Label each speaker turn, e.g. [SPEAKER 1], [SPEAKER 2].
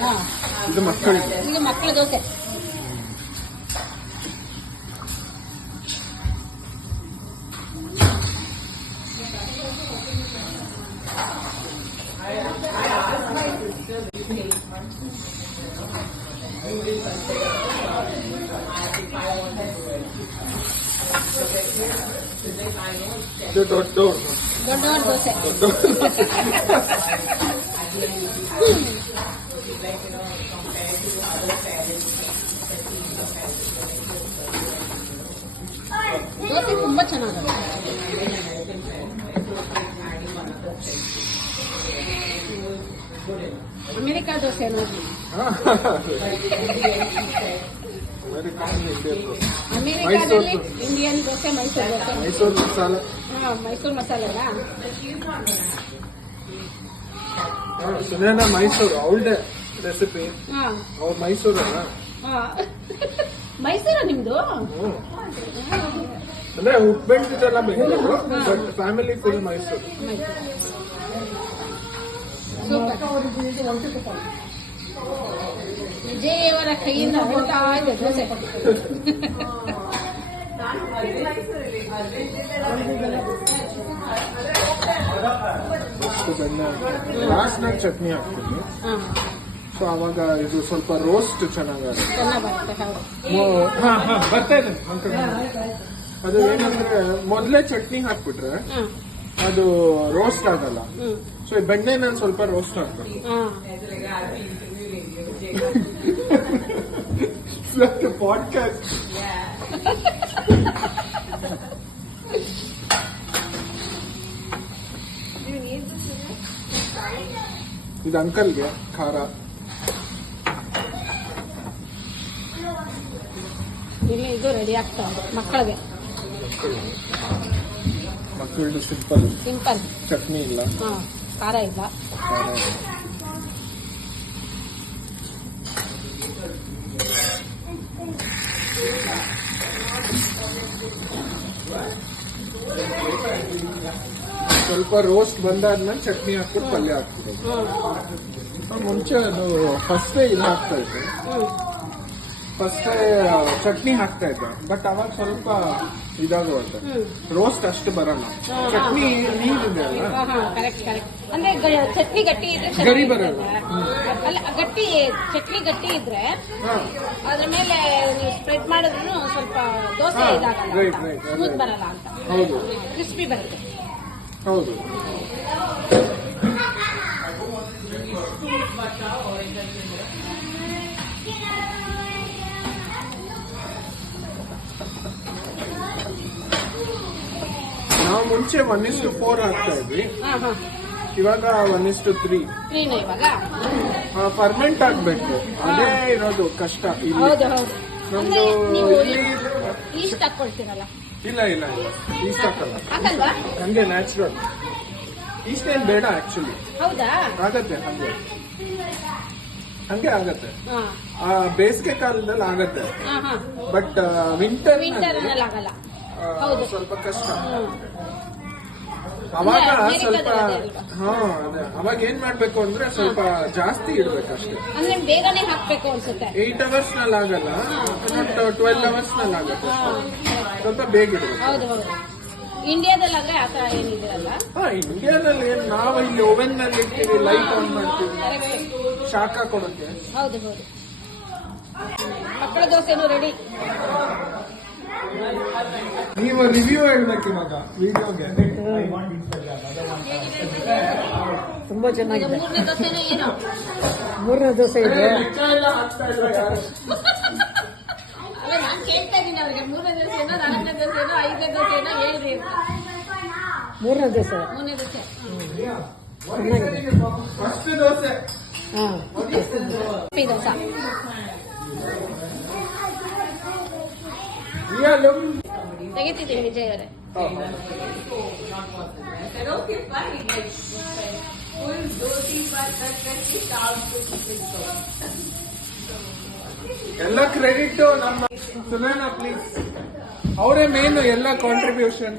[SPEAKER 1] ಹಾ
[SPEAKER 2] ಇದು ಮಕ್ಕಳಿಗೆ
[SPEAKER 1] ಇಲ್ಲಿ ಮಕ್ಕಳ ದೋಸೆ
[SPEAKER 2] ಇದು ದೊಡ್ಡ
[SPEAKER 1] ದೊಡ್ಡ ದೊಡ್ಡ ದೋಸೆ ದೋಸೆ ತುಂಬಾ ಚೆನ್ನಾಗಿದೆ ಅಮೆರಿಕಾ ದೋಸೆ ನೋಡಿ ಅಮೆರಿಕಾದಲ್ಲಿ ಇಂಡಿಯನ್ ದೋಸೆ ಮೈಸೂರು ದೋಸೆ.
[SPEAKER 2] ಮೈಸೂರು ಮಸಾಲೆ.
[SPEAKER 1] ಹಾ ಮೈಸೂರು ಮಸಾಲೆ
[SPEAKER 2] ಸುನೇನ ಮೈಸೂರು ಅವಳದೇ ರೆಸಿಪಿ
[SPEAKER 1] ಹಾ.
[SPEAKER 2] ಅವ್ರು ಮೈಸೂರಲ್ಲ?
[SPEAKER 1] ಹಾ. ಮೈಸೂರ ನಿಮ್ದು.
[SPEAKER 2] ಅಂದ್ರೆ ಹುಟ್ಟು ಬೆಳೆದಿದ್ದೆಲ್ಲ Bengaluru but family full Mysore
[SPEAKER 1] super. ವಿಜಯವರ ಕೈಯಿಂದ ಹೊಡ್ತಾ ಇದೆ ದೋಸೆ
[SPEAKER 2] ಅಷ್ಟು ಬೆಣ್ಣೆ ಲಾಸ್ಟ್ ನಾಗ ಚಟ್ನಿ ಹಾಕ್ತೀನಿ.
[SPEAKER 1] ಹಾ.
[SPEAKER 2] ಸೊ ಅವಾಗ ಇದು ಸ್ವಲ್ಪ ರೋಸ್ಟ್ ಚೆನ್ನಾಗುತ್ತೆ
[SPEAKER 1] ಚೆನ್ನಾಗಿ ಬರುತ್ತೆ ಹೌದು.
[SPEAKER 2] ಮೊ- ಹಾ, ಹಾ, ಬರ್ತಾ ಇದೆ ಅಂಕಲ್. ಅದು ಏನಂದ್ರೆ ಮೊದ್ಲೇ ಚಟ್ನಿ ಹಾಕ್ಬಿಟ್ರೆ ಅದು ರೋಸ್ಟ್ ಆಗಲ್ಲ. ಸೊ ಈ ಬೆಣ್ಣೆ ನಾನು ಸ್ವಲ್ಪ ರೋಸ್ಟ್ ಹಾಕ್ಬೇಕು ಪಾಡ್ಕಾಸ್ಟ್ ಇದು ಅಂಕಲ್ಗೆ ಖಾರ.
[SPEAKER 1] ಇಲ್ಲಿ ಇದು ರೆಡಿ ಆಗ್ತಾ ಇದೆ ಮಕ್ಕಳಿಗೆ.
[SPEAKER 2] ಮಕ್ಕಳದು ಸಿಂಪಲ್.
[SPEAKER 1] ಸಿಂಪಲ್.
[SPEAKER 2] ಚಟ್ನಿ ಇಲ್ಲ.
[SPEAKER 1] ಹಾ ಖಾರ ಇಲ್ಲ.
[SPEAKER 2] ಖಾರ ಇಲ್ಲ. ಸ್ವಲ್ಪ ರೋಸ್ಟ್ ಬಂದಾದ್ಮೇಲೆ ಚಟ್ನಿ ಹಾಕ್ಬಿಟ್ಟು ಪಲ್ಯ ಹಾಕ್ಬಿಡೋದು.
[SPEAKER 1] ಹ್ಮ್.
[SPEAKER 2] ಮುಂಚೆ ಅದು ಫಸ್ಟೇ ಇದು ಹಾಕ್ತಾ ಇದ್ದೆ
[SPEAKER 1] ಹ್ಮ್.
[SPEAKER 2] ಫಸ್ಟೇ ಚಟ್ನಿ ಹಾಕ್ತಾ ಇದ್ದ. ಬಟ್ ಅವಾಗ ಸ್ವಲ್ಪ
[SPEAKER 1] ಇದಾಗುತ್ತೆ
[SPEAKER 2] ರೋಸ್ಟ್ ಅಷ್ಟು ಬರಲ್ಲ. ಚಟ್ನಿ ನೀರಿದೆ
[SPEAKER 1] ಅಂದ್ರೆ ಚಟ್ನಿ ಗಟ್ಟಿ ಇದ್ರೆ
[SPEAKER 2] ಗರಿ ಬರಲ್ಲ.
[SPEAKER 1] ಅಲ್ಲ ಗಟ್ಟಿ ಚಟ್ನಿ ಗಟ್ಟಿ ಇದ್ರೆ ಅದ್ರ ಮೇಲೆ ನೀವು ಸ್ಪ್ರೆಡ್ ಮಾಡಿದ್ರು ಸ್ವಲ್ಪ ದೋಸೆ ಇದಾಗಲ್ಲ. ಬರಲ್ಲ ಅಂತ.
[SPEAKER 2] ಹೌದು.
[SPEAKER 1] ಕ್ರಿಸ್ಪಿ ಬರುತ್ತೆ.
[SPEAKER 2] ಹೌದು. ನಾವು ಮುಂಚೆ ಒನ್ ಇಸ್ಟು ಫೋರ್ ಹಾಕ್ತಾ ಇದ್ವಿ. ಇವಾಗ ಒನ್ ಇಸ್ಟು ತ್ರೀ
[SPEAKER 1] ಇವಾಗ?
[SPEAKER 2] ಪರ್ಮನೆಂಟ್ ಆಗ್ಬೇಕು. ಅದೇ ಇರೋದು ಕಷ್ಟ ಇಲ್ಲಿ.
[SPEAKER 1] ಹೌದು ಹೌದು. ಅಂದ್ರೆ
[SPEAKER 2] ನಮ್ದು
[SPEAKER 1] ನೀವು
[SPEAKER 2] ಇಲ್ಲಿ
[SPEAKER 1] ಈಸ್ಟ್ ಹಾಕೊಳ್ತೀರಲ್ಲ?
[SPEAKER 2] ಇಲ್ಲ ಇಲ್ಲ ಇಲ್ಲ. ಈಸ್ಟ್ ಹಾಕಲ್ಲ.
[SPEAKER 1] ಹಾಕಲ್ವಾ?
[SPEAKER 2] ಹಂಗೆ ನ್ಯಾಚುರಲ್ ಈಸ್ಟ್ ಏನ್ ಬೇಡ ಆಕ್ಚುಲಿ
[SPEAKER 1] ಹೌದಾ?
[SPEAKER 2] ಆಗತ್ತೆ ಹಂಗೆ. ಹಂಗೆ ಆಗತ್ತೆ.
[SPEAKER 1] ಹಾ.
[SPEAKER 2] ಆ ಬೇಸಿಗೆ ಕಾಲದಲ್ಲಿ ಆಗತ್ತೆ.
[SPEAKER 1] ಹಾ ಹಾ.
[SPEAKER 2] ಬಟ್ ವಿಂಟರ್
[SPEAKER 1] ವಿಂಟರ್ ಆಗಲ್ಲ.
[SPEAKER 2] ಸ್ವಲ್ಪ ಕಷ್ಟ. ಅವಾಗ ಸ್ವಲ್ಪ ಹ ಅದೇ. ಅವಾಗ ಏನ್ ಮಾಡ್ಬೇಕು ಅಂದ್ರೆ ಸ್ವಲ್ಪ ಜಾಸ್ತಿ ಇಡ್ಬೇಕಷ್ಟೇ.
[SPEAKER 1] ಅಂದ್ರೆ ಬೇಗನೆ ಹಾಕ್ಬೇಕು ಅನ್ಸುತ್ತೆ.
[SPEAKER 2] ಏಟ್ ಅವರ್ಸ್ನಲ್ಲಿ ಆಗಲ್ಲ ಟ್ವೆಲ್ ಅವರ್ಸ್ನಲ್ಲಿ ಆಗುತ್ತೆ ಸ್ವಲ್ಪ ಬೇಗ ಇಡ್ಬೇಕು.
[SPEAKER 1] ಇಂಡಿಯಾದಲ್ಲಾದ್ರೆ ಆ
[SPEAKER 2] ಹಾ ಇಂಡಿಯಾದಲ್ಲಿ ಏನ್ ನಾವು ಇಲ್ಲಿ ಓವೆನ್ನಲ್ಲಿ ಇರ್ತೀವಿ ಲೈಟ್ ಆನ್ ಮಾಡ್ತೀವಿ. ಶಾಖ ಕೊಡುತ್ತೆ.
[SPEAKER 1] ಹೌದು ಹೌದು. ಮಕ್ಕಳ ದೋಸೆನೂ ರೆಡಿ
[SPEAKER 2] ನೀವು ರಿವ್ಯೂ ಹೇಳ್ಬೇಕು ಇವಾಗ ವಿಡಿಯೋಗೆ
[SPEAKER 3] ತುಂಬಾ ಚೆನ್ನಾಗಿದೆ.
[SPEAKER 1] ಮೂರನೇ ದೋಸೆ ಏನು?
[SPEAKER 3] ಮೂರನೇ ದೋಸೆ ಇದೆ.
[SPEAKER 1] ಮೂರನೇ ದೋಸೆನೋ ನಾಲ್ಕನೇ ದೋಸೆನೋ ಐದನೇ ದೋಸೆನೋ ಹೇಳ್ರಿ ಅಂತ
[SPEAKER 3] ಮೂರನೇ ದೋಸೆ
[SPEAKER 1] ಮೂರನೇ ದೋಸೆ
[SPEAKER 3] ಚೆನ್ನಾಗಿದೆ
[SPEAKER 2] ಫಸ್ಟ್ ದೋಸೆ
[SPEAKER 3] ಹಾ
[SPEAKER 1] ಈ ದೋಸೆ
[SPEAKER 2] ರಿಯಲ್
[SPEAKER 1] ತೆಗಿತಿದ್ದೀನಿ ವಿಜಯ್ ಅವರೇ.
[SPEAKER 2] ಎಲ್ಲ ಕ್ರೆಡಿಟ್ ನಮ್ಮ ಸುನೈನಾ ಪ್ಲೀಸ್ ಅವರೇ ಮೇನ್ ಎಲ್ಲ ಕಾಂಟ್ರಿಬ್ಯೂಷನ್